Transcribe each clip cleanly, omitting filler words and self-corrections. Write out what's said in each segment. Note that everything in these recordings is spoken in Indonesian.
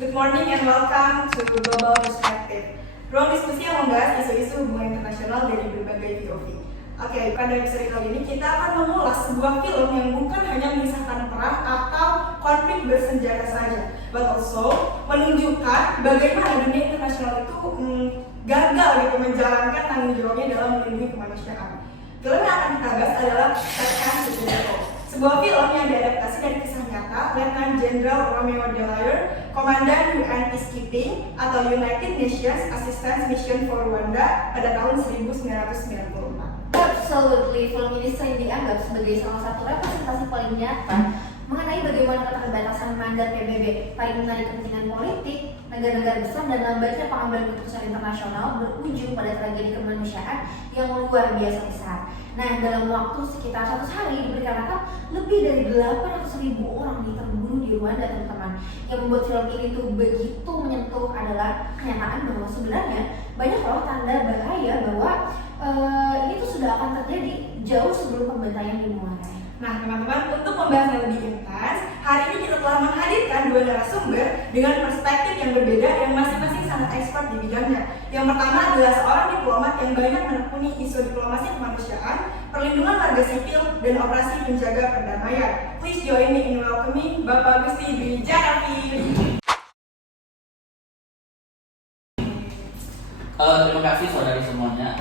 Good morning and welcome to Global Perspective. Ruang diskusi yang membahas isu-isu hubungan internasional dari berbagai POV. Oke, pada episode kali ini kita akan mengulas sebuah film yang bukan hanya mengisahkan perang atau konflik bersenjata saja, but also menunjukkan bagaimana dunia internasional itu gagal gitu menjalankan tanggung jawabnya dalam melindungi kemanusiaan. Film yang akan kita bahas adalah Serkan Susudewo, sebuah film yang diadaptasi dari kisah nyata Letnan Jenderal Romeo Dallaire, Komandan UN Peacekeeping atau United Nations Assistance Mission for Rwanda pada tahun 1994. Absolutely, film ini sering dianggap sebagai salah satu representasi paling nyata mengenai bagaimana keterbatasan mandat PBB, paling menarik kepentingan politik, negara-negara besar dan lambatnya pengambilan keputusan internasional berujung pada tragedi kemanusiaan yang luar biasa besar. Nah, dalam waktu sekitar 100 hari diperkirakan lebih dari 800.000 orang terbunuh di Rwanda, teman-teman. Yang membuat film ini tuh begitu menyentuh adalah kenyataan bahwa sebenarnya banyak loh tanda bahaya bahwa ini tuh sudah akan terjadi jauh sebelum pembantaian dimulai. Nah teman-teman, untuk membahas yang lebih intens, hari ini kita telah menghadirkan dua narasumber dengan perspektif yang berbeda yang masing-masing sangat expert di bidangnya. Yang pertama adalah seorang diplomat yang banyak menekuni isu diplomasi kemanusiaan, perlindungan warga sipil, dan operasi penjaga perdamaian. Please join me in welcoming Bapak Gusti Dwi Jarafi. Terima kasih saudari semuanya.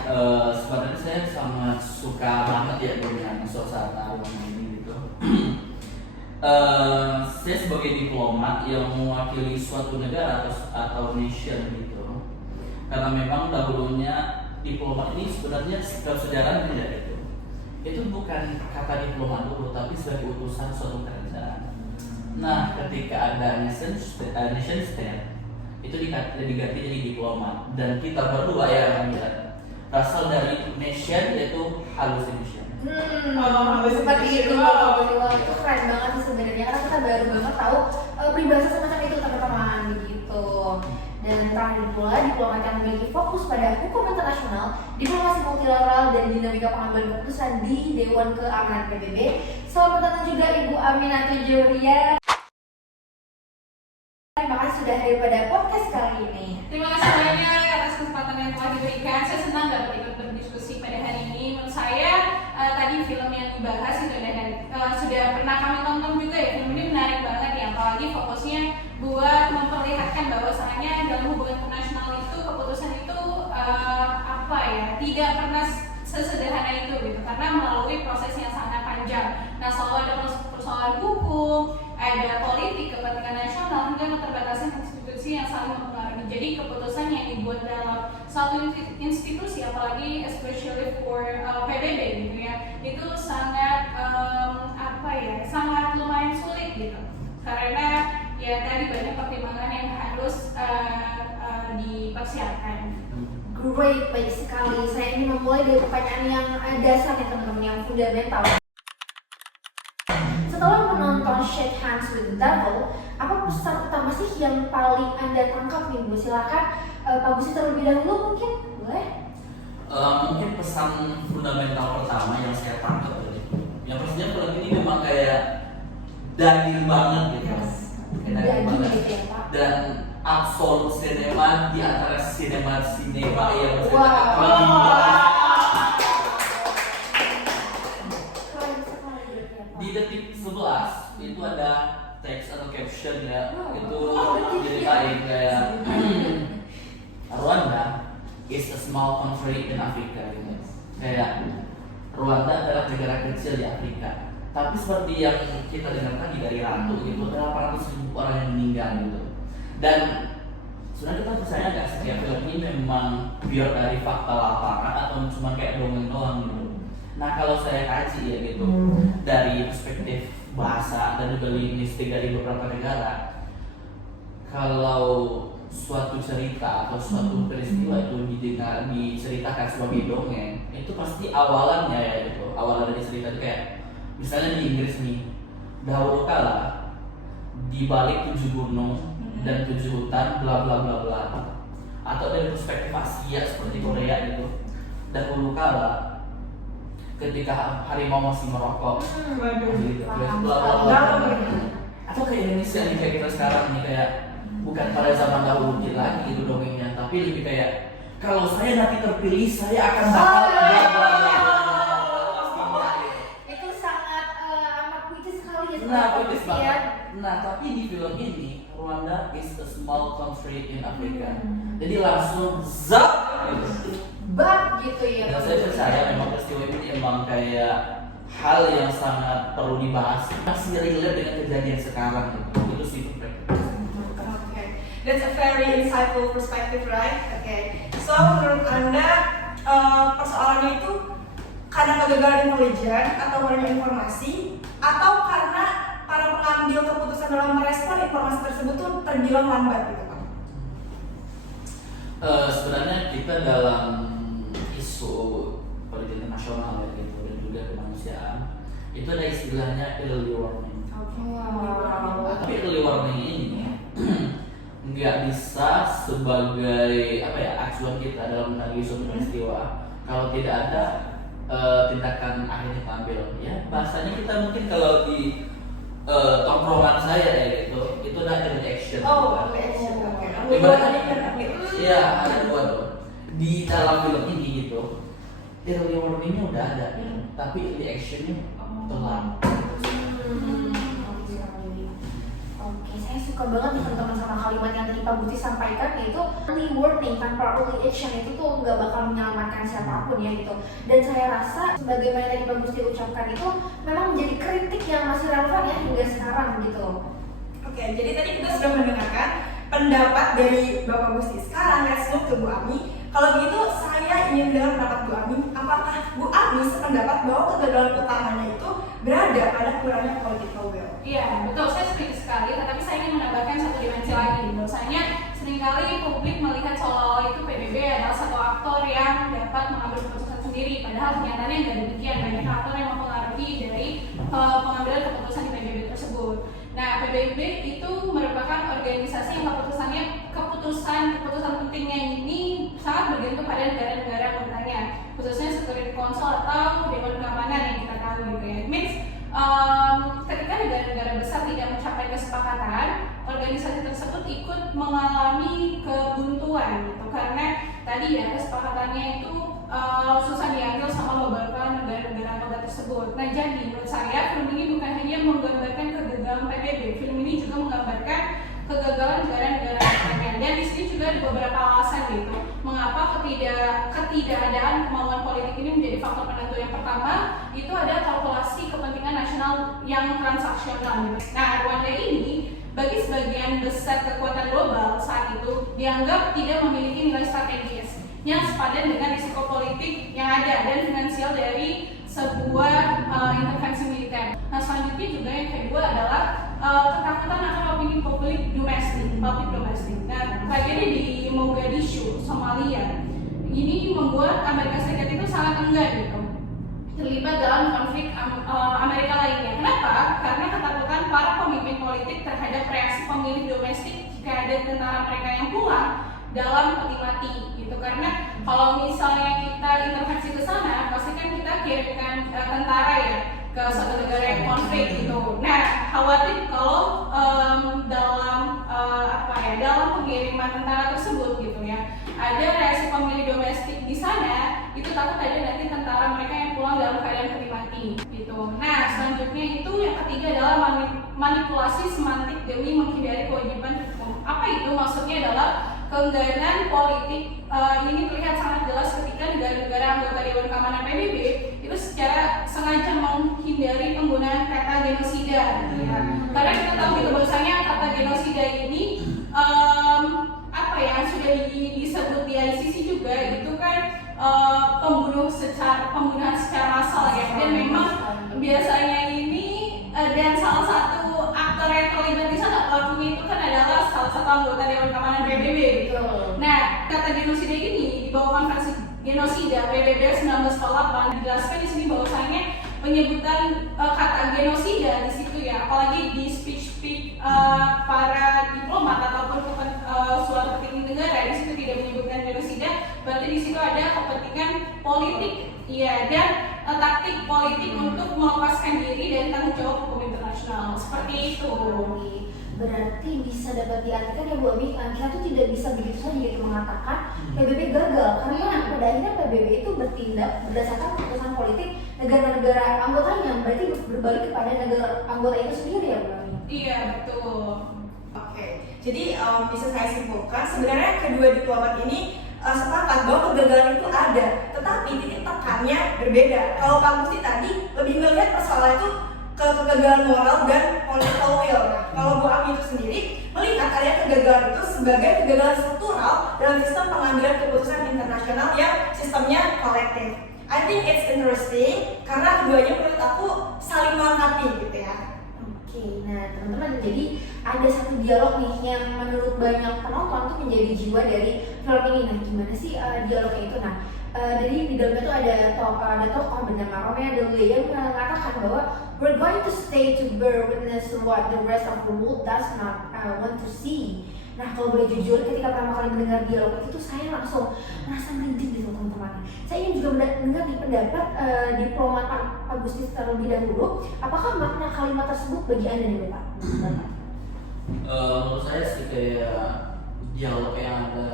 Sebenarnya saya sangat suka banget ya dengan suasana ruangan ini gitu. Saya sebagai diplomat yang mewakili suatu negara atau nation gitu. Karena memang dahulunya diplomat ini sebenarnya sejarah tidak itu. Itu bukan kata diplomat dulu, tapi sebagai utusan suatu kerajaan. Nah, ketika ada nation state itu diganti jadi diplomat, dan kita berdua ya berasal dari nation, yaitu hallucination. Seperti itu, itu keren banget sih sebenarnya, karena kita baru banget tahu peribahasa semacam itu, teman-teman, begitu. Dan terakhir pula, diplomat yang memiliki fokus pada hukum internasional, diplomasi multilateral, dan dinamika pengambilan keputusan di Dewan Keamanan PBB. Selamat datang juga Ibu Aminatu Juria. Terima kasih sudah hadir pada podcast kali ini. Terima kasih banyak atas kesempatan yang telah diberikan. Saya senang dapat ikut berdiskusi pada hari ini. Menurut saya tadi film yang dibahas itu sudah pernah kami tonton juga ya. Film ini menarik banget ya, apalagi fokusnya buat memperlihatkan bahwasannya dalam hubungan internasional itu keputusan itu tidak pernah sesederhana itu gitu, karena melalui proses yang sangat panjang. Nah, selalu ada persoalan hukum, ada politik, kepentingan nasional, hingga keterbatasan institusi yang saling mempengaruhi. Jadi keputusan yang dibuat dalam satu institusi, apalagi especially for PBB gitu ya, itu sangat sangat lumayan sulit gitu. Karena ya tadi banyak pertimbangan yang harus dipersiapkan. Great, baik sekali. Saya ingin memulai dari pertanyaan yang dasar ya teman-teman, yang fundamental. Setelah menonton Shake Hands with the Devil, apa pesan utama sih yang paling Anda tangkap nih Bu? Silakan Pak Gusti terlebih dahulu mungkin, boleh? Mungkin pesan fundamental pertama yang saya tangkap yang pastinya film ini memang kayak daging banget gitu. Daging gitu ya Pak. Dan absolut sinema di antara sinema yang di detik 11 itu ada teks atau caption ya, itu diceritain kayak Rwanda is a small country in Africa gitu. Kayak Rwanda adalah negara kecil di Afrika, tapi seperti yang kita dengar tadi dari Ratu gitu, ada 800.000 orang yang meninggal gitu. Dan sebenarnya kita percaya nggak setiap film ini memang pure dari fakta lapangan atau cuma kayak dongeng doang gitu. Nah, kalau saya kaji ya gitu dari perspektif bahasa dan juga linguistik dari beberapa negara, kalau suatu cerita atau suatu peristiwa itu diceritakan sebagai dongeng, itu pasti awalannya ya gitu. Awalan dari cerita itu kayak misalnya di Inggris nih, dahulu kala di balik 7 gunung dan 7 hutan bla bla bla bla. Atau dari perspektif Asia seperti Korea gitu, dahulu kala ketika harimau masih merokok gitu, bla bla bla. Atau kayak Indonesia nih, kayak kita sekarang nih, kayak bukan pada zaman dahulu lagi gitu dongengnya, tapi lebih kayak kalau saya nanti terpilih saya akan bakal Itu sangat amat puitis sekali ya. nah puitis banget. Nah tapi di film ini Rwanda is a small country in Africa, jadi langsung zap gitu. Bab gitu ya. Dan saya percaya memang peristiwa ini emang kayak hal yang sangat perlu dibahas, masih relate dengan kejadian sekarang gitu. Itu sih Okay, that's a very insightful perspective, right? Okay, so menurut Anda persoalannya itu karena kegagalan intelijen atau kurangnya informasi, atau karena para pengambil keputusan dalam merespon informasi tersebut tuh terbilang lambat gitu Pak? Sebenarnya kita dalam isu politik internasional ya gitu dan juga kemanusiaan itu ada istilahnya early warning. Wow. Tapi early warning ini nggak bisa sebagai apa ya acuan kita dalam menangani suatu peristiwa kalau tidak ada tindakan akhir yang ambil ya. Bahasanya kita mungkin kalau di tongkrongan saya ya gitu itu ada early action. Early action. Oke. Iya ada dua tuh di dalam film ini gitu. Early warningnya udah ada, tapi early actionnya telat. Oke, saya suka banget nih teman-teman sama kalimat yang tadi Pak Gusti sampaikan, yaitu early warning tanpa early action itu tuh nggak bakal menyelamatkan siapapun ya gitu. Dan saya rasa sebagaimana tadi Pak Gusti ucapkan itu memang menjadi kritik yang masih relevan ya hingga sekarang gitu. Oke, jadi tadi kita sudah mendengarkan pendapat dari Bapak Gusti. Sekarang let's move ke Bu Ami. Kalau begitu saya ingin mendengar pendapat Bu Ami. Apakah Bu Ami sependapat bahwa kegagalan utamanya itu berada pada kurangnya political will? Iya, betul. Saya setuju sekali. Tapi saya ingin menambahkan satu dimensi lagi. Bahwasanya seringkali publik melihat seolah-olah itu PBB adalah satu aktor yang dapat mengambil keputusan sendiri. Padahal kenyataannya nggak demikian. Banyak aktor yang mempengaruhi dari pengambilan keputusan di PBB tersebut. Nah, PBB itu merupakan organisasi yang keputusan pentingnya ini sangat bergantung pada negara-negara anggotanya, khususnya Security Council atau Dewan Keamanan yang kita tahu gitu ya. It means ketika negara-negara besar tidak mencapai kesepakatan, organisasi tersebut ikut mengalami kebuntuan gitu, karena tadi ya kesepakatannya itu susah diambil sama beberapa negara-negara anggota tersebut. Nah, jadi menurut saya film ini bukan hanya menggambarkan kegagalan PBB, film ini juga menggambarkan kegagalan negara-negara lainnya. Dan di sini juga ada beberapa alasan gitu, mengapa ketidakadaan kemauan politik ini menjadi faktor penentu. Yang pertama itu ada kalkulasi kepentingan nasional yang transaksional. Nah, Rwanda ini bagi sebagian besar kekuatan global saat itu dianggap tidak memiliki nilai strategis yang sepadan dengan risiko politik yang ada dan finansial dari sebuah intervensi militer. Nah, selanjutnya juga yang kedua adalah ketakutan akan opini publik domestik. Nah, tragedi di Mogadishu, Somalia, ini membuat Amerika Serikat itu sangat enggan gitu terlibat dalam konflik Amerika lainnya. Kenapa? Karena ketakutan para pemimpin politik terhadap reaksi pemilih domestik jika ada tentara mereka yang pulang dalam peti mati gitu. Karena kalau misalnya kita intervensi ke sana, pasti kan kita kirimkan tentara ya ke suatu negara yang konflik gitu. Nah, khawatir kalau dalam pengiriman tentara tersebut gitu ya, ada reaksi pemilih domestik di sana, itu takut ada nanti tentara mereka yang pulang dalam keadaan peti mati gitu. Nah, selanjutnya itu yang ketiga adalah manipulasi semantik demi menghindari kewajiban hukum. Apa itu? Maksudnya adalah keengganan politik ini terlihat sangat jelas ketika negara-negara anggota Dewan Keamanan PBB itu secara sengaja menghindari penggunaan kata genosida gitu ya. Karena kita tahu gitu bahwasanya kata genosida ini sudah disebut di ICC juga itu kan pembunuhan secara massal ya, dan memang biasanya ini dan salah satu aktor yang terlibat di sana pelakunya itu kan adalah salah satu anggota Dewan Keamanan PBB gitu. Nah, kata genosida ini di bawah konvensi genosida PBB 1948 dijelaskan di sini bahwasanya penyebutan kata genosida di situ ya, apalagi di speech para diplomat ataupun suatu petinggi negara, di situ tidak menyebutkan genosida, berarti di situ ada kepentingan politik, ya, dan taktik politik untuk melepaskan diri dari tanggung jawab hukum internasional, seperti itu. Berarti bisa dapat diartikan ya Bu Ami, kita tuh tidak bisa begitu saja gitu mengatakan PBB gagal, karena pada akhirnya PBB itu bertindak berdasarkan keputusan politik negara-negara anggotanya, berarti berbalik kepada negara anggota itu sendiri ya Bu Ami. Iya, betul. Oke, jadi bisa saya simpulkan sebenarnya kedua diplomat ini sepakat bahwa kegagalan itu ada, tetapi titik tekannya berbeda. Kalau Pak Gusti tadi lebih melihat persoalan itu ke kegagalan moral dan political will. Nah, kalau Bu Ami itu sendiri melihat ada kegagalan itu sebagai kegagalan struktural dalam sistem pengambilan keputusan internasional yang sistemnya kolektif. I think it's interesting karena keduanya menurut aku saling melengkapi gitu ya. Oke, nah teman-teman, jadi ada satu dialog nih yang menurut banyak penonton tuh menjadi jiwa dari film ini. Nah, gimana sih dialognya itu? Nah, jadi di dalamnya tuh ada tokoh bernama Romeo Dele yang mengatakan bahwa we're going to stay to bear witness to what the rest of the world does not want to see. Nah, kalau boleh jujur, ketika pertama kali mendengar dialog itu saya langsung merasa merinding gitu teman-teman. Saya ingin juga mendengar di pendapat diplomat Pak Gusti terlebih dahulu. Apakah makna kalimat tersebut bagi Anda nih Pak? Menurut saya sih kayak dialog yang ada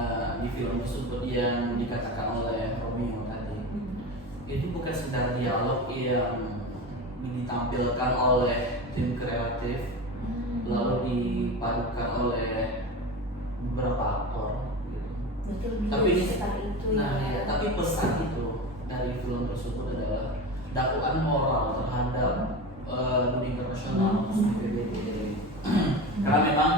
di film tersebut yang dikatakan oleh Romeo tadi itu bukan sekedar dialog yang ditampilkan oleh tim kreatif lalu dipadukan oleh beberapa aktor gitu. Tapi itu ya. tapi pesan itu dari film tersebut adalah dakwaan moral terhadap dunia internasional khususnya PBB. Karena memang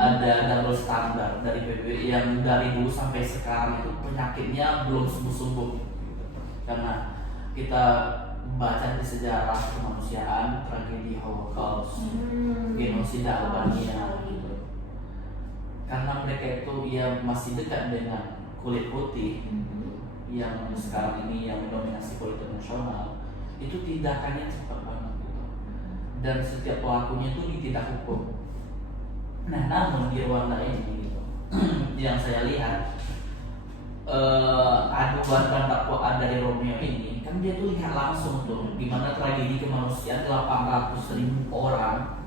ada double standar dari PBB yang dari dulu sampai sekarang itu penyakitnya belum sembuh-sembuh gitu. Karena kita baca di sejarah kemanusiaan tragedi Holocaust, genosida Albania gitu. Karena mereka itu ya masih dekat dengan kulit putih yang sekarang ini yang mendominasi politik nasional, itu tindakannya cepat banget gitu. Dan setiap pelakunya itu ditindak hukum. Nah, namun di Rwanda ini gitu, yang saya lihat aduan dan dakwaan dari Romeo ini kan dia tuh lihat langsung tuh gimana tragedi kemanusiaan 800.000 orang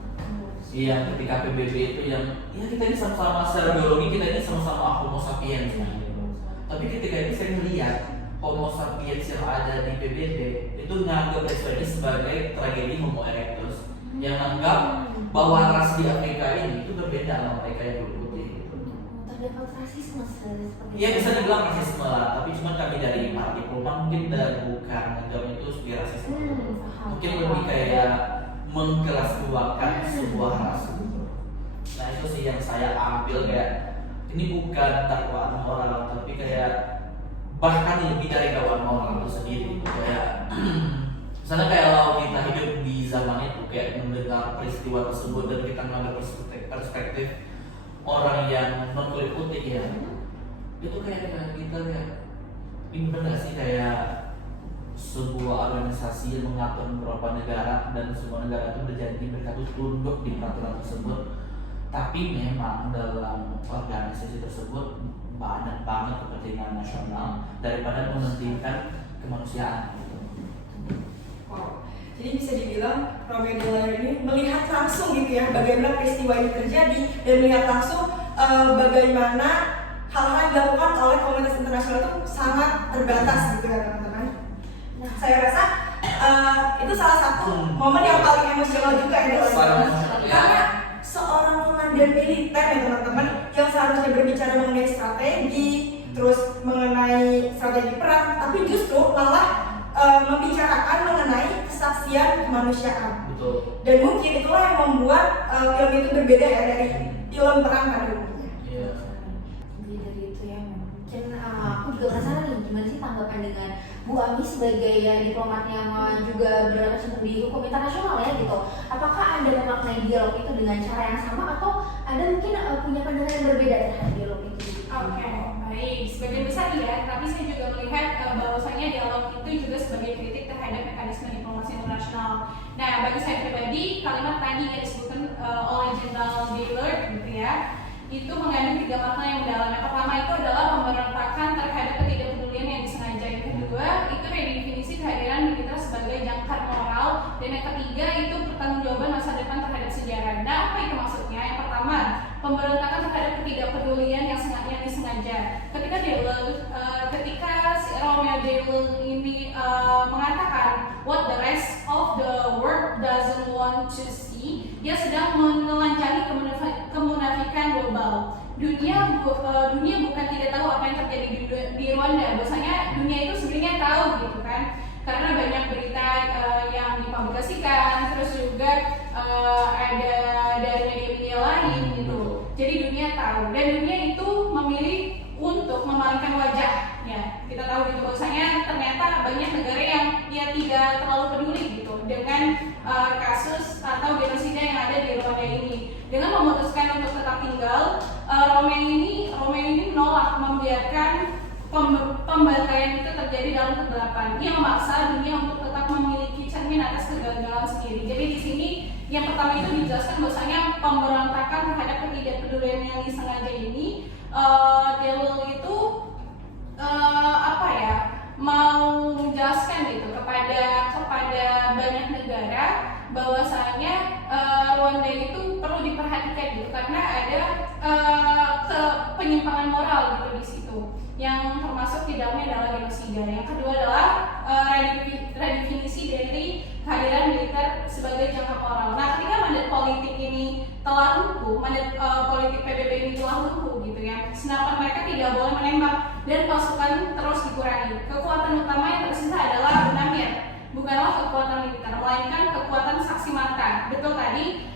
yang ketika PBB itu yang ya kita ini sama-sama secara biologi kita ini sama-sama Homo sapiens gitu. Tapi ketika itu saya melihat Homo sapiens yang ada di PBB itu menganggap ini sebagai tragedi Homo erectus, yang menganggap bahwa ras di Afrika ini itu berbeda sama mereka yang kulit putih. Terdapat rasisme seperti Iya bisa dibilang rasisme lah, tapi cuma kami dari para diplomat mungkin bukan menganggap itu sebagai rasisme. Mungkin lebih kayak mengkelasduakan sebuah ras gitu. Nah itu sih yang saya ambil kayak ini bukan dakwaan moral tapi kayak bahkan lebih dari dakwaan moral itu sendiri gitu. Kayak misalnya kayak kalau kita hidup di zaman itu kayak mendengar peristiwa tersebut dan kita mengambil perspektif orang yang non kulit putih ya itu kayak kita kayak ini benar sih kayak sebuah organisasi yang mengatur beberapa negara dan semua negara itu berjanji mereka itu tunduk di peraturan tersebut, tapi memang dalam organisasi tersebut banyak banget kepentingan nasional daripada mementingkan kemanusiaan gitu. Wow. Jadi bisa dibilang Romeo Dele ini melihat langsung gitu ya bagaimana peristiwa ini terjadi dan melihat langsung bagaimana hal-hal yang dilakukan oleh komunitas internasional itu sangat terbatas gitu ya teman-teman. Nah, saya rasa itu salah satu momen yang paling emosional juga ya karena seorang komandan militer ya teman-teman yang seharusnya berbicara mengenai strategi, terus mengenai strategi perang, tapi justru malah membicarakan mengenai kesaksian kemanusiaan. Betul. Dan mungkin itulah yang membuat film itu berbeda ya dari film perang pada umumnya. Iya. Jadi dari itu ya, mungkin aku juga penasaran nih gimana sih tanggapan dengan Bu Ami sebagai ya, diplomat yang juga berkecimpung di hukum internasional ya gitu. Apakah Anda memaknai dialog itu dengan cara yang sama atau Anda mungkin punya pandangan yang berbeda terhadap dialog itu? Oke, baik. Sebagian besar iya, tapi saya juga melihat bahwasanya dialog itu juga sebagai kritik terhadap mekanisme diplomasi internasional. Nah, bagi saya pribadi, kalimat tadi yang disebutkan oleh Jenderal Dillard gitu ya, itu mengandung 3 makna yang mendalam. Yang pertama itu adalah pemberontakan terhadap ketidakpedulian yang disengaja. Yang kedua, itu kayak definisi kehadiran militer sebagai jangkar moral, dan yang ketiga itu pertanggungjawaban masa depan terhadap sejarah. Nah, apa itu maksudnya? Yang pertama, pemberontakan terhadap ketidakpedulian yang disengaja. Ketika si Romeo Daewoo ini mengatakan what the rest of the world doesn't want to see, dia sedang menelanjangi kemunafikan global. Dunia bukan tidak tahu apa yang terjadi di Rwanda. Bahwasanya dunia itu sebenarnya tahu gitu kan, karena banyak berita yang dipublikasikan, terus juga ada dari media lain gitu. Jadi dunia tahu, dan dunia itu memilih untuk memalingkan wajahnya. Kita tahu gitu bahwasanya ternyata banyak negara yang dia tidak terlalu peduli gitu dengan kasus atau genosida yang ada di Rwanda ini. Dengan memutuskan untuk tetap tinggal, Romeo ini menolak membiarkan pembantaian itu terjadi dalam kegelapan. Ia memaksa dunia untuk tetap memiliki cermin atas kegagalan sendiri. Jadi di sini yang pertama itu dijelaskan bahwasanya pemberontakan terhadap ketidakpedulian yang disengaja ini, Daewoo itu mau menjelaskan gitu kepada banyak negara bahwasanya Rwanda itu perlu diperhatikan gitu, karena ada penyimpangan moral gitu di situ, yang termasuk di dalamnya adalah genosida. Yang kedua adalah redefinisi dari kehadiran militer sebagai jangkar moral. Nah, ketika mandat politik ini telah lumpuh, mandat politik PBB ini telah lumpuh gitu ya, senapan mereka tidak boleh menembak dan pasukan terus dikurangi. Kekuatan utama yang tersisa adalah benamir, bukanlah kekuatan militer, melainkan kekuatan saksi mata. Betul tadi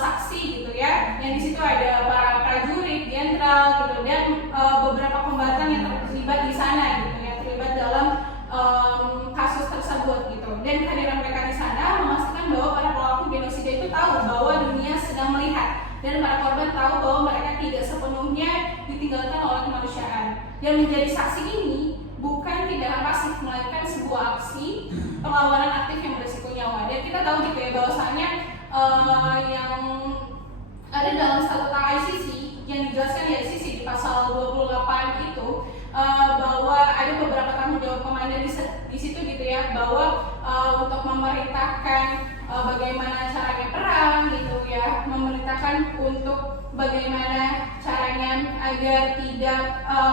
saksi gitu ya, yang di situ ada para prajurit, jenderal gitu, dan beberapa kombatan yang terlibat di sana gitu, yang terlibat dalam kasus tersebut gitu. Dan kehadiran mereka di sana memastikan bahwa para pelaku genosida itu tahu bahwa dunia sedang melihat, dan para korban tahu bahwa mereka tidak sepenuhnya ditinggalkan oleh kemanusiaan. Dan menjadi saksi ini bukan tindakan pasif, melainkan sebuah aksi perlawanan aktif yang berisiko nyawa. Dan kita tahu gitu ya bahwasanya yang ada dalam statuta ICC yang dijelaskan di ICC di pasal 28 itu, bahwa ada beberapa tanggung jawab komandan di situ gitu ya, bahwa untuk memerintahkan bagaimana caranya perang gitu ya, memerintahkan untuk bagaimana caranya agar tidak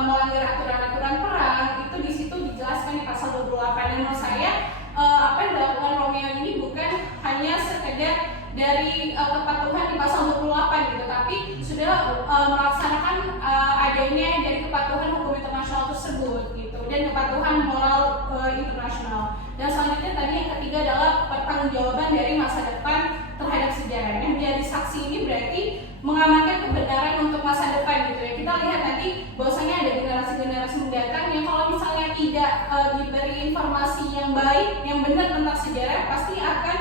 melanggar aturan-aturan perang, itu di situ dijelaskan di pasal 28. Dan menurut saya apa yang dilakukan Romeo ini bukan hanya sekedar dari kepatuhan di pasal 28 gitu, tapi sudah melaksanakan adanya dari kepatuhan hukum internasional tersebut gitu, dan kepatuhan moral internasional. Dan selanjutnya tadi yang ketiga adalah pertanggungjawaban dari masa depan terhadap sejarah. Yang menjadi saksi ini berarti mengamankan kebenaran untuk masa depan gitu ya. Kita lihat nanti bahwasanya ada generasi-generasi mendatang yang kalau misalnya tidak diberi informasi yang baik, yang benar tentang sejarah, pasti akan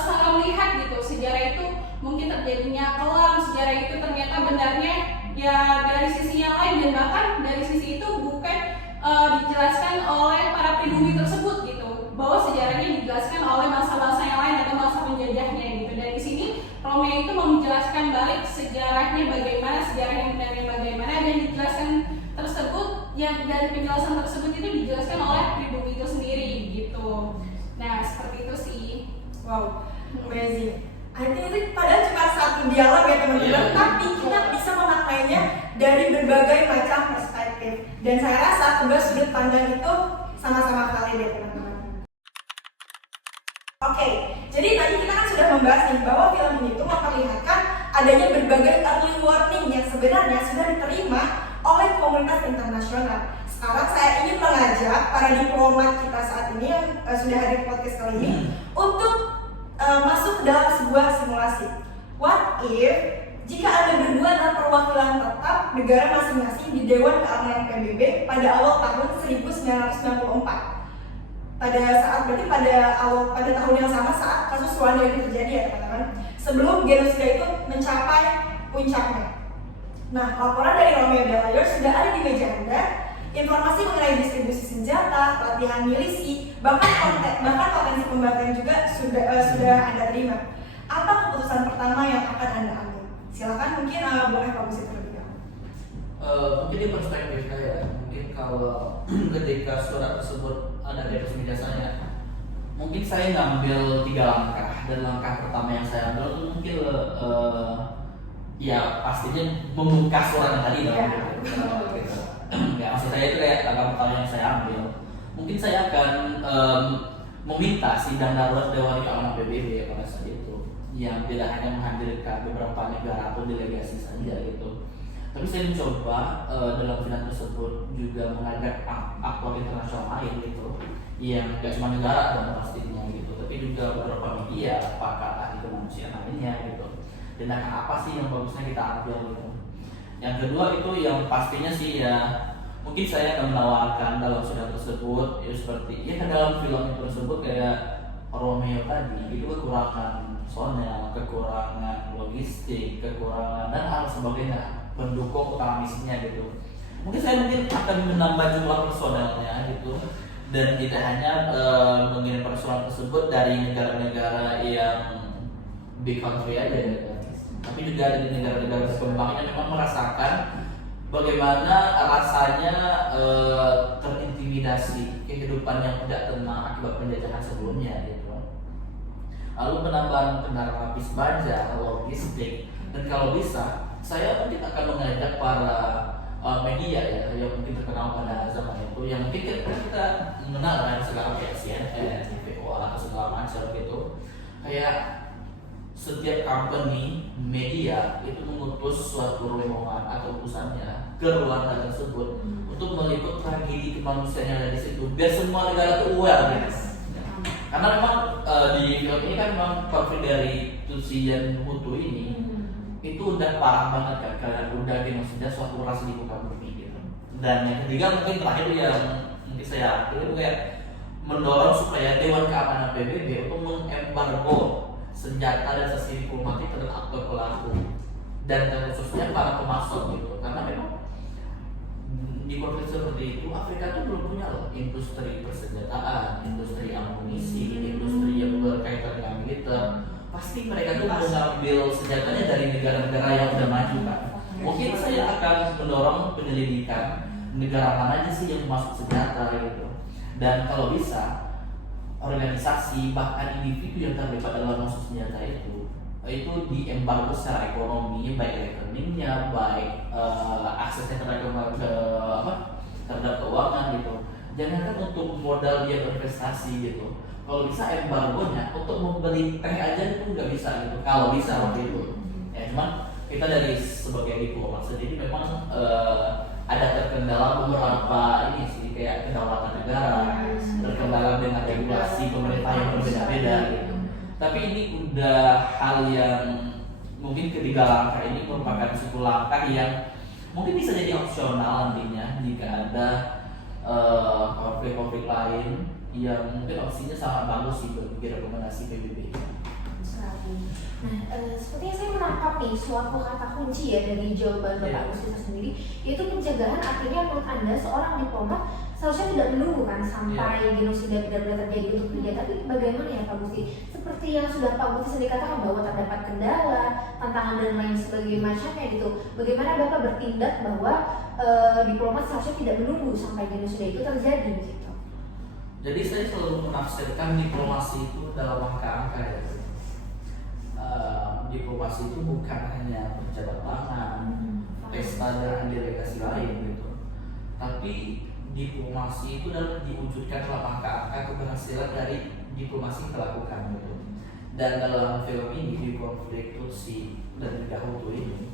salah melihat gitu. Sejarah itu mungkin terjadinya kelam, sejarah itu ternyata benarnya ya dari sisi yang lain, dan bahkan dari sisi itu bukan dijelaskan oleh para pribumi tersebut gitu, bahwa sejarahnya dijelaskan oleh bangsa-bangsa yang lain atau bangsa penjajahnya gitu. Dari sini Romeo itu menjelaskan balik sejarahnya bagaimana, sejarah yang benarnya bagaimana, dan dijelaskan tersebut yang dari penjelasan tersebut itu dijelaskan oleh pribumi itu sendiri gitu. Nah, seperti itu sih. Wow, amazing. I think itu padahal cuma satu dialog ya teman-teman, tapi kita bisa memaknainya dari berbagai macam perspektif. Dan saya rasa kedua sudut pandang itu sama-sama valid ya teman-teman. Oke, jadi tadi kita kan sudah membahas nih bahwa film ini tuh memperlihatkan adanya berbagai early warning yang sebenarnya sudah diterima oleh komunitas internasional. Sekarang saya ingin mengajak para diplomat kita saat ini yang sudah hadir di podcast kali ini untuk masuk dalam sebuah simulasi. What if jika Anda berdua adalah perwakilan tetap negara masing-masing di Dewan Keamanan PBB pada awal tahun 1994. Pada tahun yang sama saat kasus Rwanda itu terjadi ya teman-teman. Sebelum genosida itu mencapai puncaknya. Nah, laporan dari Romeo Dallaire sudah ada di meja Anda. Informasi mengenai distribusi senjata, pelatihan milisi, bahkan potensi pembantaian juga sudah Anda terima. Apa keputusan pertama yang akan Anda ambil? Silakan, mungkin boleh Pak Busi terlebih dahulu. Mungkin di perspektif saya, mungkin kalau ketika surat tersebut ada di atas meja saya. Mungkin saya ngambil 3 langkah, dan langkah pertama yang saya ambil itu mungkin ya pastinya membuka surat tadi dong. Gitu. Ya, maksud saya itu kayak langkah pertama yang saya ambil. Mungkin saya akan meminta sidang darurat Dewan Keamanan PBB pada saat itu, yang tidak hanya menghadirkan beberapa negara atau delegasi saja gitu. Tapi saya mencoba dalam sidang tersebut juga mengajak aktor internasional lain gitu, yang gak cuma negara dan pastinya gitu, tapi juga beberapa media, pakar ahli kemanusiaan lainnya gitu. Dan apa sih yang bagusnya kita ambil gitu. Yang kedua itu yang pastinya sih ya, mungkin saya akan menawarkan dalam sidang tersebut ya seperti ya ke dalam film tersebut kayak Romeo tadi itu kekurangan personel, kekurangan logistik, kekurangan dan hal sebagainya, pendukung utamisnya gitu. Mungkin saya akan menambah jumlah personelnya gitu, dan tidak hanya mengirim personel tersebut dari negara-negara yang big country aja gitu, tapi juga dari negara-negara berkembang yang memang merasakan bagaimana rasanya terintimidasi kehidupan yang tidak tenang akibat penjajahan sebelumnya gitu. Lalu penambahan kendaraan lapis baja, logistik, dan kalau bisa saya mungkin akan mengajak para media ya yang mungkin terkenal pada zaman itu, yang mungkin kita mengenal kan sekarang kayak CNN, TVO atau segala macam gitu. Kayak setiap company media itu mengutus suatu rombongan atau utusannya ke Rwanda tersebut untuk meliput tragedi kemanusiaan yang ada di situ, biar semua negara itu aware gitu. Karena memang di film ini kan memang konflik dari Tutsi dan Hutu ini itu udah parah banget kan, karena udah genosida suatu ras di muka bumi gitu. Dan yang ketiga mungkin terakhir yang mungkin saya ambil itu kayak mendorong supaya Dewan Keamanan PBB untuk mengembargo senjata dan sesi diplomatik terhadap aktor pelaku dan khususnya para pemasok gitu. Karena memang di konflik seperti itu Afrika tuh belum punya loh industri persenjataan, industri amunisi, industri yang berkaitan dengan militer. Pasti mereka tuh mengambil senjatanya dari negara-negara yang udah maju kan. Mungkin saya akan mendorong penyelidikan negara mana aja sih yang masuk senjata gitu. Dan kalau bisa organisasi bahkan individu yang terlibat dalam masuk senjata itu diembargo secara ekonomi, baik rekeningnya, baik aksesnya terhadap keuangan gitu. Jangankan untuk modal dia berinvestasi gitu. Kalau bisa embargonya untuk membeli teh aja itu nggak bisa gitu. Kalau bisa waktu itu. Ya cuman kita dari sebagai diplomat sendiri memang ada terkendala beberapa ini sih kayak kedaulatan negara, terkendala dengan regulasi pemerintah yang berbeda-beda gitu. Tapi ini udah hal yang mungkin ketiga langkah ini merupakan suatu langkah yang mungkin bisa jadi opsional nantinya jika ada konflik-konflik lain yang mungkin opsinya sangat bagus sih bagi rekomendasi PBB. Nah, sepertinya saya menangkap nih suatu kata kunci ya dari jawaban Bapak Gusti sendiri, yaitu pencegahan. Artinya menurut Anda seorang diplomat seharusnya tidak menunggu kan sampai genosida benar-benar terjadi untuk kerja, tapi bagaimana ya Pak Gusti? Seperti yang sudah Pak Gusti sendiri katakan bahwa terdapat kendala, tantangan dan lain sebagainya macamnya gitu. Bagaimana Bapak bertindak bahwa diplomat seharusnya tidak menunggu sampai genosida itu terjadi gitu? Jadi saya selalu menafsirkan diplomasi itu dalam angka-angka ya. Diplomasi itu bukan hanya penjabat tangan, pesta dan delegasi lain gitu, tapi diplomasi itu dalam diwujudkan dalam angka-angka keberhasilan dari diplomasi yang dilakukan gitu. Dan dalam film ini di konflik Tutsi dan juga Hutu ini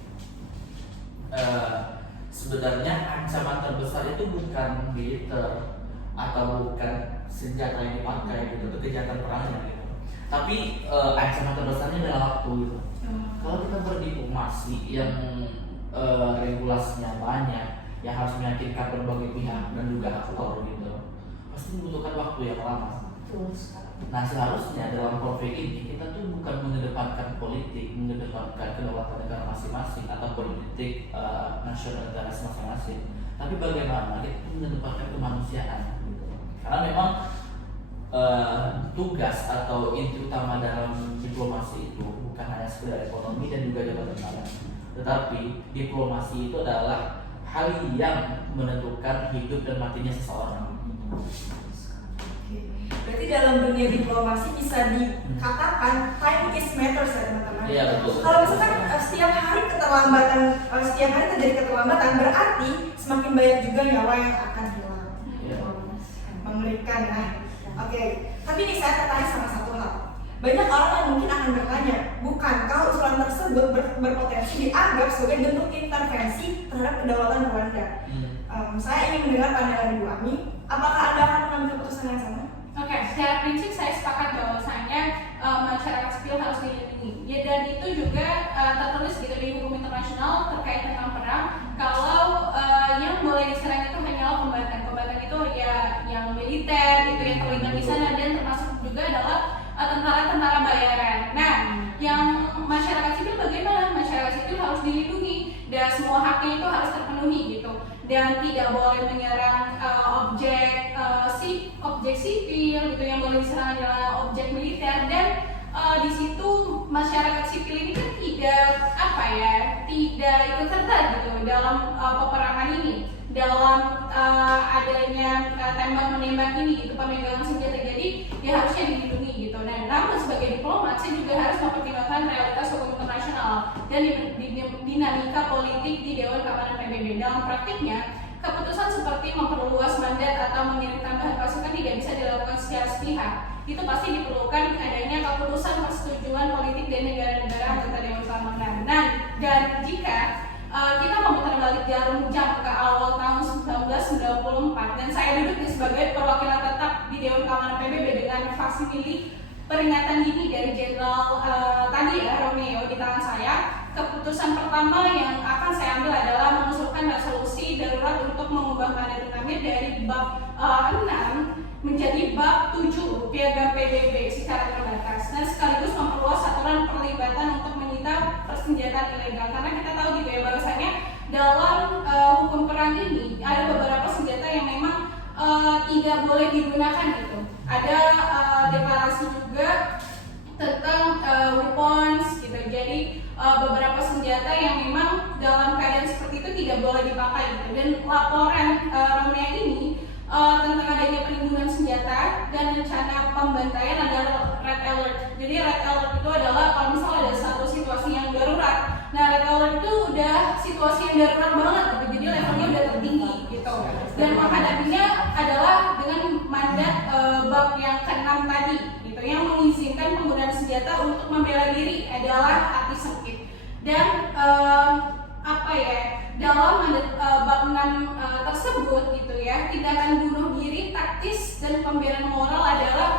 sebenarnya ancaman terbesar itu bukan militer atau bukan senjata yang dipakai gitu, kejahatan perangnya gitu. Tapi ancaman terbesarnya adalah waktu gitu. Kalau kita berdiplomasi yang regulasinya banyak, yang harus meyakinkan berbagai pihak dan juga aktor gitu, pasti membutuhkan waktu yang lama. Nah seharusnya dalam konflik ini kita tuh bukan mengedepankan politik, mengedepankan kedaulatan negara masing-masing atau politik nasional negara masing-masing, tapi bagaimana kita tuh mengedepankan kemanusiaan gitu. Karena memang tugas atau inti utama dalam diplomasi itu bukan hanya sekedar ekonomi dan juga jabatan tangan, tetapi diplomasi itu adalah hal yang menentukan hidup dan matinya seseorang. Berarti dalam dunia diplomasi bisa dikatakan time is matters ya teman-teman. Iya, betul. Kalau misalkan setiap hari terjadi keterlambatan, berarti semakin banyak juga nyawa yang akan hilang. Iya. Mengerikan. Nah, oke. Tapi nih saya tertarik sama satu hal. Banyak orang yang mungkin akan bertanya, bukankah usulan tersebut berpotensi dianggap sebagai bentuk intervensi terhadap kedaulatan Rwanda? Saya ingin mendengar pandangan Ibu Ami. Apakah Anda akan mengambil keputusan yang sama? Oke, secara prinsip saya sepakat bahwasanya masyarakat sipil harus dilindungi. Ya, dan itu juga tertulis gitu di hukum internasional terkait tentang perang. Kalau yang boleh diserang itu hanyalah kombatan itu ya yang militer gitu yang terlibat di sana, dan termasuk juga adalah tentara-tentara bayaran. Nah, yang masyarakat sipil bagaimana? Masyarakat sipil harus dilindungi dan semua haknya itu harus terpenuhi gitu. Dan tidak boleh menyerang objek sipil gitu, yang boleh diserang adalah objek militer. Dan di situ masyarakat sipil ini kan tidak ikut serta gitu dalam peperangan ini, dalam adanya tembak menembak ini gitu, pemegangan senjata. Jadi ya harusnya dilindungi gitu. Nah, namun sebagai diplomat saya juga harus mempertimbangkan realitas hukum internasional dan dinamika politik di Dewan Keamanan PBB. Dalam praktiknya, keputusan seperti memperluas mandat atau mengirim tambahan pasukan tidak bisa dilakukan secara sepihak. Itu pasti diperlukan adanya keputusan persetujuan politik dari negara-negara anggota Dewan Keamanan. Nah, dan jika kita memutar balik jarum jam ke awal tahun 1994, dan saya duduk sebagai perwakilan tetap di Dewan Keamanan PBB dengan faksimili peringatan dini dari Jenderal tadi ya Romeo di tangan saya. Keputusan pertama yang akan saya ambil adalah mengusulkan resolusi darurat untuk mengubah mandat UNAMIR dari bab 6 menjadi bab 7 Piagam PBB secara terbatas, dan sekaligus memperluas aturan perlibatan untuk menyita persenjataan ilegal. Karena kita tahu gitu ya bahwasanya dalam hukum perang ini ada beberapa senjata yang memang tidak boleh digunakan gitu. Ada deklarasi juga tentang weapons gitu. Jadi beberapa senjata yang memang dalam keadaan seperti itu tidak boleh dipakai gitu. Dan laporan Romea ini tentang adanya penimbunan senjata dan rencana pembantaian adalah red alert. Jadi red alert itu adalah kalau misalnya ada satu situasi yang darurat. Nah, red alert itu udah situasi yang darurat banget gitu. Jadi levelnya udah tertinggi gitu. Dan menghadapinya adalah dengan mandat bab yang ke-6 tadi gitu, yang mengizinkan penggunaan senjata untuk membela diri adalah hati sempit. Dan dalam mandat bab 6 tersebut gitu ya, tindakan bunuh diri taktis dan pembelaan moral adalah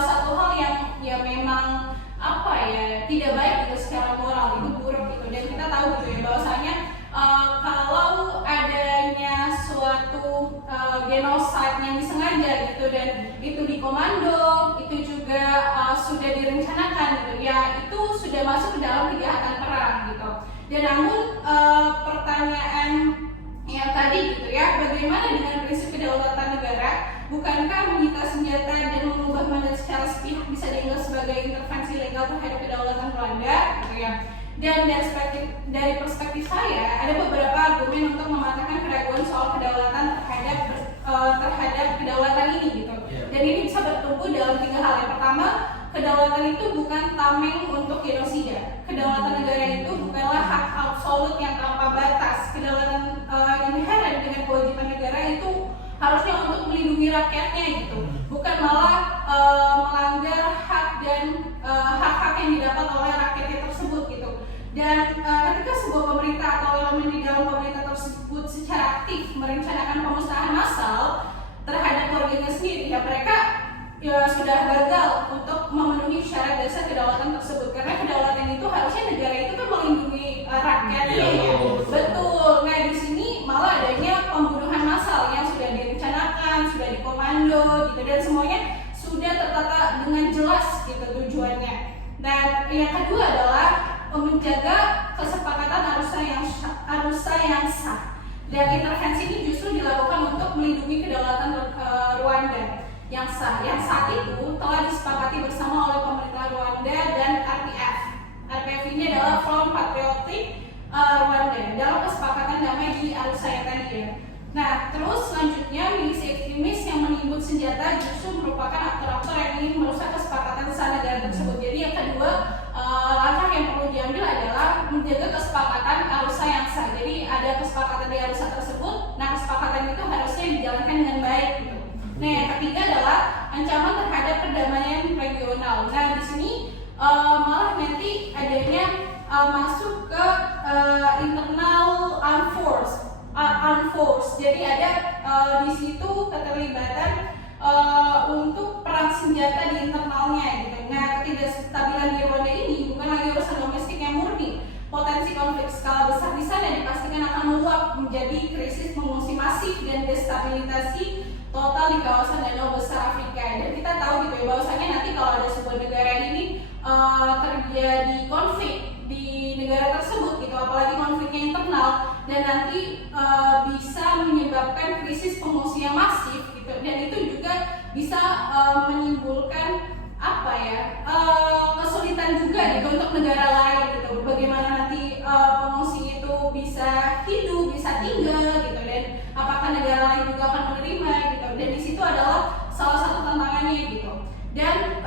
satu hal yang ya memang tidak baik gitu secara moral, itu buruk gitu. Dan kita tahu gitu ya bahwasanya kalau adanya suatu genocide yang disengaja gitu dan itu dikomando, itu juga sudah direncanakan gitu ya, itu sudah masuk ke dalam kejahatan perang gitu. Dan namun pertanyaan yang tadi gitu ya, bagaimana dengan prinsip kedaulatan negara? Bukankah menyita senjata dan mengubah mandat secara sepihak bisa dianggap sebagai intervensi legal terhadap kedaulatan Rwanda gitu ya? Dan dari perspektif saya ada beberapa argumen untuk mematahkan keraguan soal kedaulatan terhadap kedaulatan ini gitu. Dan ini bisa bertumbuh dalam 3 hal. Yang pertama, kedaulatan itu bukan tameng untuk genosida. Kedaulatan negara itu bukanlah hak absolut yang tanpa batas. Kedaulatan inherent dengan kewajiban negara itu harusnya untuk melindungi rakyatnya gitu, bukan malah melanggar hak dan hak-hak yang didapat oleh rakyatnya tersebut gitu. Dan ketika sebuah pemerintah atau elemen di dalam pemerintah tersebut secara aktif merencanakan pemusnahan massal terhadap warganya sendiri, ya mereka sudah gagal untuk memenuhi syarat dasar kedaulatan tersebut. Karena kedaulatan itu harusnya negara itu kan melindungi rakyatnya ya. Betul. Nah, di sini malah adanya pembunuhan massal yang sudah direncanakan, sudah dikomando gitu, dan semuanya sudah tertata dengan jelas gitu tujuannya. Dan yang kedua adalah menjaga kesepakatan arusa yang sah. Dan intervensi ini justru dilakukan untuk melindungi kedaulatan Rwanda yang sah. Yang saat itu telah disepakati bersama oleh pemerintah Rwanda dan RPF. RPF ini adalah Front Patriotic Rwanda dalam kesepakatan damai di Arusha yang tadi ya. Nah, terus selanjutnya milisi ekstremis yang menimbun senjata justru merupakan aktor-aktor ingin merusak kesepakatan sah negara tersebut. Jadi yang kedua, langkah yang perlu diambil adalah menjaga kesepakatan Arusha yang sah. Jadi ada kesepakatan di Arusha tersebut, nah kesepakatan itu harusnya dijalankan dengan baik gitu. Nah yang ketiga adalah ancaman terhadap perdamaian regional. Nah di sini malah nanti adanya masuk ke internal armed force. Jadi ada di situ keterlibatan untuk perang senjata di internalnya gitu. Nah ketidakstabilan di Rwanda ini bukan lagi urusan domestik yang murni. Potensi konflik skala besar di sana dipastikan akan meluap menjadi krisis pengungsi masif dan destabilisasi total di kawasan Danau Besar Afrika. Dan kita tahu gitu ya bahwasanya nanti kalau ada sebuah negara ini terjadi konflik di negara tersebut gitu, apalagi konfliknya internal dan nanti bisa menyebabkan krisis pengungsi yang masif gitu, dan itu juga bisa menimbulkan kesulitan juga gitu untuk negara lain gitu. Bagaimana nanti pengungsi itu bisa hidup, bisa tinggal gitu, dan apakah negara lain juga akan menerima gitu. Dan di situ adalah salah satu tantangannya gitu. Dan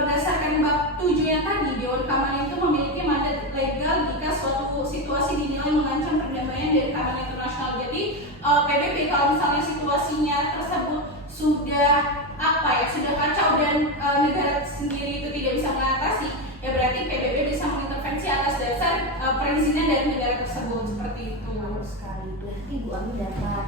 berdasarkan bab 7 yang tadi, Dewan Keamanan itu memiliki mandat legal jika suatu situasi dinilai mengancam perdamaian dan keamanan internasional. Jadi PBB kalau misalnya situasinya tersebut sudah kacau dan negara sendiri itu tidak bisa mengatasi, ya berarti PBB bisa mengintervensi atas dasar perizinan dari negara tersebut seperti itu. Bagus sekali. Berarti Bu Ami dapat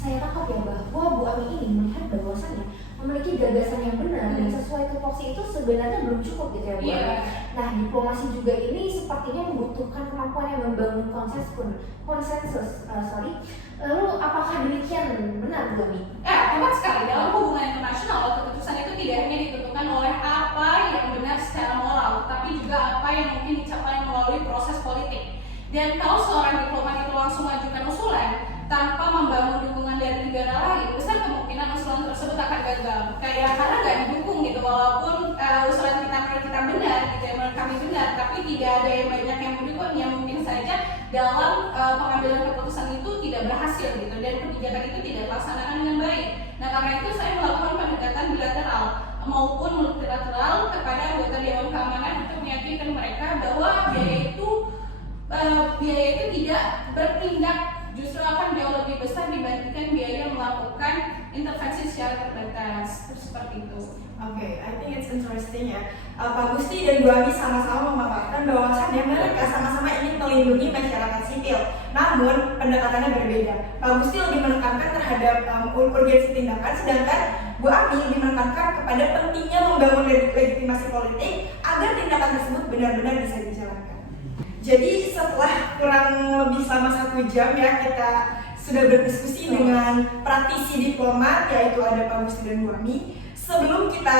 saya tangkap ya bahwa Bu Ami ini melihat bahwasannya memiliki gagasan yang benar dan sesuai tupoksi itu sebenarnya belum cukup gitu ya Bu. Yeah. Nah diplomasi juga ini sepertinya membutuhkan kemampuan yang membangun konsensus. Lalu apakah demikian benar Bu Ami? Tepat sekali. Dalam hubungan internasional, keputusan itu tidak hanya ditentukan oleh apa yang benar secara moral, tapi juga apa yang mungkin dicapai melalui proses politik. Dan kalau seorang diplomat itu langsung mengajukan usulan tanpa membangun dukungan dari negara lain, besar kemungkinan usulan tersebut akan gagal. Karena nggak didukung gitu, walaupun usulan kita menurut kita benar, gitu ya, menurut kami benar, tapi tidak ada yang banyak yang mendukung, yang mungkin saja dalam pengambilan keputusan itu tidak berhasil gitu, dan kebijakan itu tidak dilaksanakan dengan baik. Nah karena itu saya melakukan pendekatan bilateral maupun multilateral kepada anggota Dewan Keamanan untuk meyakinkan mereka bahwa biaya itu tidak bertindak, justru akan jauh lebih besar dibandingkan biaya melakukan intervensi secara terbatas. Seperti itu. Oke, I think it's interesting ya. Pak Gusti dan Bu Ami sama-sama memaparkan bahwasannya mereka sama-sama ingin melindungi masyarakat sipil. Namun pendekatannya berbeda. Pak Gusti lebih menekankan terhadap urgensi tindakan, sedangkan Bu Ami lebih menekankan kepada pentingnya membangun legitimasi politik agar tindakan tersebut benar-benar bisa dijalankan. Jadi setelah kurang lebih selama 1 jam ya kita sudah berdiskusi dengan praktisi diplomat, yaitu ada Pak Gusti dan Bu Ami. Sebelum kita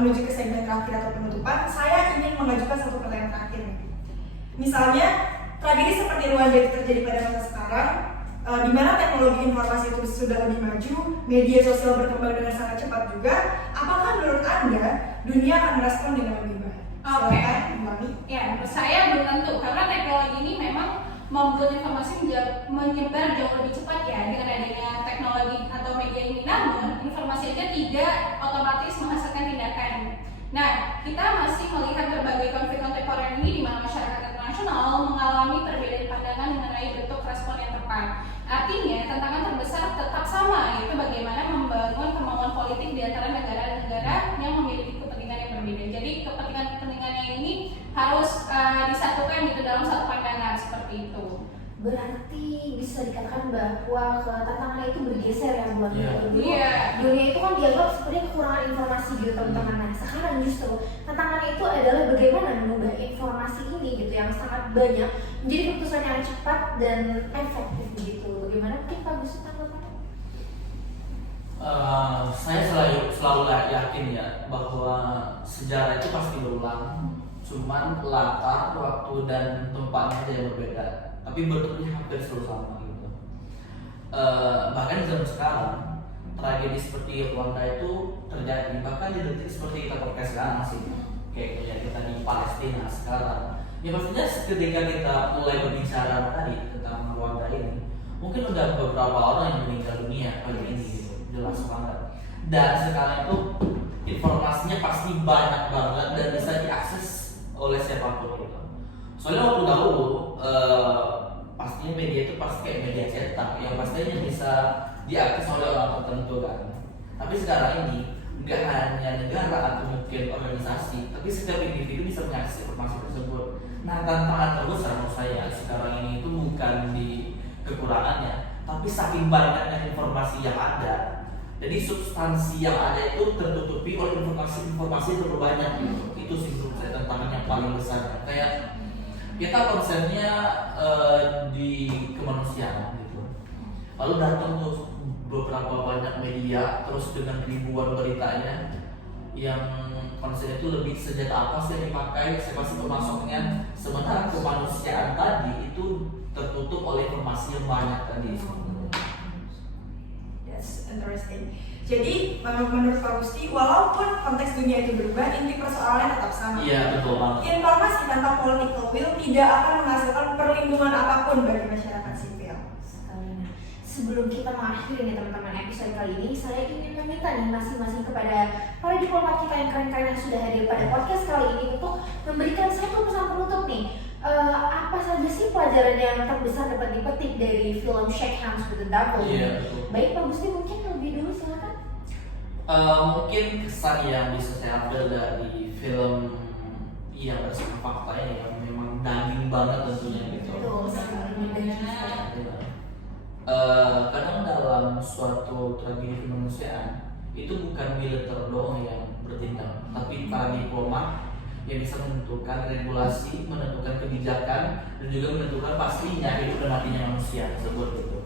menuju ke segmen terakhir atau penutupan, saya ingin mengajukan satu pertanyaan terakhir. Misalnya, tragedi seperti Rwanda itu terjadi pada masa sekarang, di mana teknologi informasi itu sudah lebih maju, media sosial berkembang dengan sangat cepat juga. Apakah menurut Anda dunia akan merespon dengan lebih baik? Silakan, Bu Ami. Ya, menurut saya belum tentu, karena teknologi ini memang membuat informasi menyebar jauh lebih cepat ya dengan adanya teknologi atau media ini. Namun informasi aja tidak otomatis menghasilkan tindakan. Nah, kita masih melihat berbagai konflik kontemporer ini di mana masyarakat internasional mengalami perbedaan pandangan mengenai bentuk respon yang tepat. Artinya, tantangan terbesar tetap sama, yaitu bagaimana membangun kemauan politik di antara negara-negara yang memiliki kepentingan yang berbeda. Jadi kepentingan-kepentingannya ini harus disatukan gitu dalam satu pandangan seperti itu. Berarti bisa dikatakan bahwa tantangan itu bergeser ya buat dulu. Iya. Dunia itu kan dianggap seperti kekurangan informasi gitu teman-teman. Nah sekarang justru tantangan itu adalah bagaimana mengubah informasi ini gitu yang sangat banyak menjadi keputusan yang cepat dan efektif gitu. Bagaimana mungkin Pak Gus tanggapannya? Saya selalu yakin ya bahwa sejarah itu pasti berulang, cuman latar, waktu dan tempatnya aja yang berbeda, tapi bentuknya hampir selalu sama gitu. Bahkan di zaman sekarang tragedi seperti Rwanda itu terjadi, bahkan di detik seperti kita podcast sekarang masih kayak kita di Palestina sekarang. Ya pastinya ketika kita mulai berbicara tadi tentang Rwanda ini, mungkin udah beberapa orang yang meninggal dunia pada ini gitu, jelas banget. Dan sekarang itu informasinya pasti banyak banget dan bisa diakses oleh siapapun gitu. Soalnya waktu dahulu pastinya media itu pasti kayak media cetak yang pastinya bisa diakses oleh orang tertentu kan. Tapi sekarang ini nggak hanya negara atau mungkin organisasi, tapi setiap individu bisa mengakses informasi tersebut. Nah, tantangan terbesar menurut saya sekarang ini itu bukan di kekurangannya, tapi saking banyaknya informasi yang ada. Jadi substansi yang ada itu tertutupi oleh informasi terlalu banyak gitu. Itu sih menurut saya tantangan yang paling besar. Kayak kita konsennya di kemanusiaan gitu. Lalu datang tuh beberapa banyak media terus dengan ribuan beritanya yang konsepnya itu lebih senjata apa sih yang dipakai, siapa sih pemasoknya, sementara kemanusiaan tadi itu tertutup oleh informasi yang banyak tadi. That's interesting. Jadi menurut Pak Gusti, walaupun konteks dunia itu berubah, inti persoalannya tetap sama. Iya, betul banget. Informasi tanpa political will tidak akan menghasilkan perlindungan apapun bagi masyarakat sipil. Sekalian. Sebelum kita mengakhiri nih teman-teman episode kali ini, saya ingin meminta nih masing-masing kepada para diplomat kita yang keren-keren yang sudah hadir pada podcast kali ini untuk memberikan satu pesan penutup nih. Apa saja sih pelajaran yang terbesar dapat dipetik dari film Shake Hands with the Devil? Iya, betul. Baik, Pak Gusti mungkin lebih dulu silakan. Mungkin kesan yang bisa saya ambil dari film yang bersifat fakta ini yang memang daging banget tentunya gitu. Betul sekali. Kadang dalam suatu tragedi kemanusiaan itu bukan militer doang yang bertindak, tapi para diplomat yang bisa menentukan regulasi, menentukan kebijakan, dan juga menentukan pastinya hidup dan matinya manusia tersebut gitu.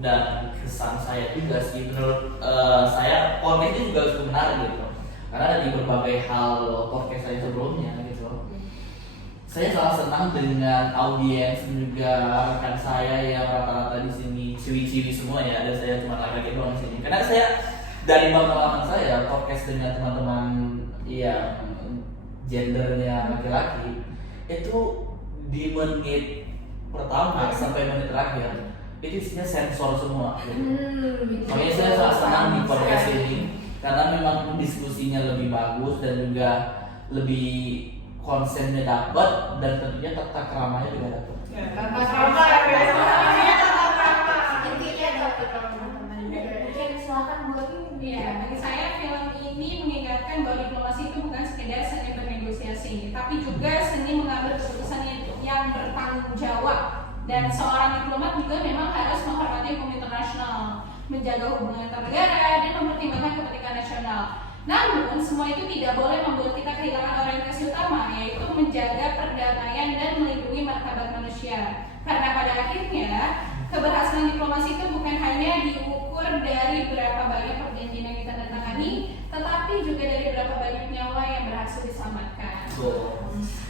Dan kesan saya juga sih menurut saya podcast ini juga cukup menarik gitu, karena di berbagai hal podcast saya sebelumnya gitu, saya sangat senang dengan audiens dan juga rekan saya yang rata-rata di sini ciwi-ciwi semua ya, ada saya cuma laki-laki doang di sini. Karena saya dari pengalaman saya podcast dengan teman-teman yang gendernya laki-laki itu di menit pertama sampai menit terakhir itu isinya sensor semua gitu. Makanya saya sangat senang di podcast ini karena memang diskusinya lebih bagus dan juga lebih konsennya dapat dan tentunya tata keramanya juga dapat. Tata krama ya. Intinya dapat teman-teman. Mungkin silakan buat Iya, bagi saya film ini mengingatkan bahwa diplomasi itu bukan sekedar seni bernegosiasi, tapi juga seni mengambil keputusan yang bertanggung jawab. Dan seorang diplomat juga memang harus menghormati hukum internasional, menjaga hubungan antar negara, dan mempertimbangkan kepentingan nasional. Namun, semua itu tidak boleh membuat kita kehilangan orientasi utama, yaitu menjaga perdamaian dan melindungi martabat manusia. Karena pada akhirnya, keberhasilan diplomasi itu bukan hanya diukur dari berapa banyak perjanjian yang ditandatangani, tetapi juga dari berapa banyak nyawa yang berhasil diselamatkan.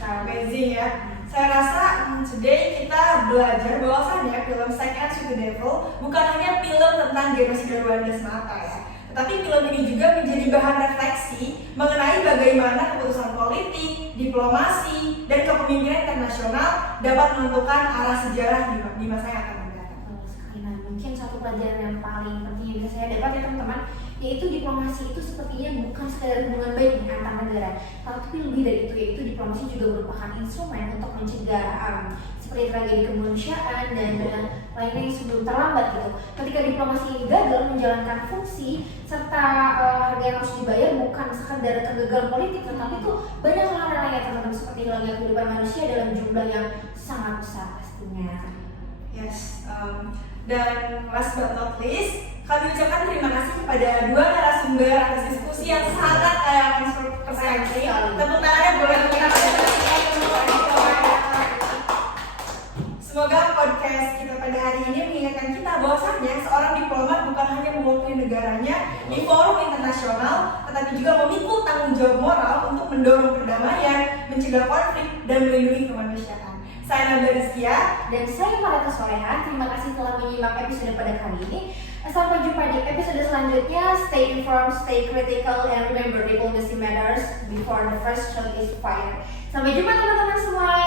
Amazing ya. Saya rasa today kita belajar bahwasannya film Shake Hands with the Devil bukan hanya film tentang genosida Rwanda semata ya, tetapi film ini juga menjadi bahan refleksi mengenai bagaimana keputusan politik, diplomasi, dan kepemimpinan internasional dapat menentukan arah sejarah di masa yang akan mendatang. Nah, mungkin satu pelajaran yang paling penting yang bisa saya dapat ya teman-teman, yaitu diplomasi itu sepertinya bukan sekedar hubungan baik antar negara, tapi lebih dari itu, yaitu diplomasi juga merupakan instrumen untuk mencegah seperti tragedi kemanusiaan dan lainnya yang sebelum terlambat gitu. Ketika diplomasi ini gagal menjalankan fungsi serta harga yang harus dibayar bukan sekedar kegagalan politik, tetapi itu banyak hal lainnya teman-teman, seperti hilangnya kehidupan manusia dalam jumlah yang sangat besar pastinya. Yes, dan last but not least, kami ucapkan terima kasih kepada dua narasumber atas diskusi yang sangat konstruktif. Tepuk tangannya boleh kita Semoga podcast kita pada hari ini mengingatkan kita bahwasannya seorang diplomat bukan hanya mewakili negaranya di forum internasional, tetapi juga memikul tanggung jawab moral untuk mendorong perdamaian, mencegah konflik, dan melindungi kemanusiaan. Saya Nabila Rizkia dan saya Marata Solehan. Terima kasih telah menyimak episode pada kali ini. Sampai jumpa di episode selanjutnya. Stay informed, stay critical, and remember diplomacy matters before the first shot is fired. Sampai jumpa teman-teman semua.